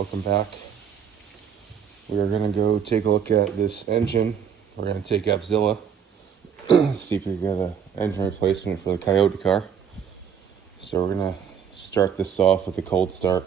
Welcome back. We are gonna go take a look at this engine. We're gonna take Zilla, see if we can get an engine replacement for the Coyote car. So we're gonna start this off with a cold start.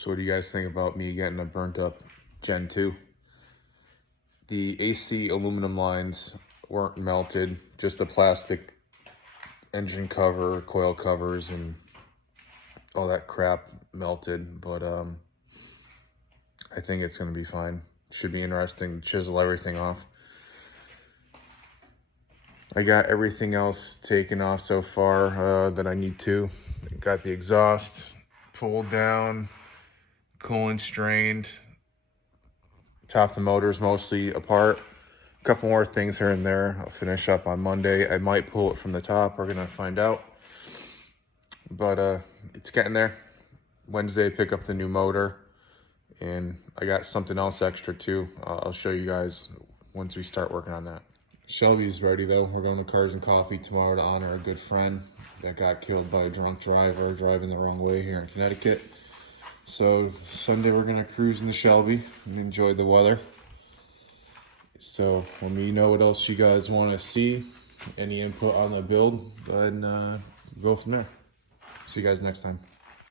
So what do you guys think about me getting a burnt up Gen 2? The AC aluminum lines weren't melted, just the plastic engine cover, coil covers, and all that crap melted. But I think it's gonna be fine. Should be interesting. Chisel everything off. I got everything else taken off so far that I need to. Got the exhaust pulled down, coolant strained, top of the motor's mostly apart. A couple more things here and there I'll finish up on Monday. I might pull it from the top, we're gonna find out. But it's getting there. Wednesday I pick up the new motor, and I got something else extra too. I'll show you guys once we start working on that. Shelby's ready though. We're going to Cars and Coffee tomorrow to honor a good friend that got killed by a drunk driver driving the wrong way here in Connecticut. So Sunday we're gonna cruise in the Shelby and enjoy the weather. So let me know what else you guys want to see, any input on the build, and go from there. See you guys next time.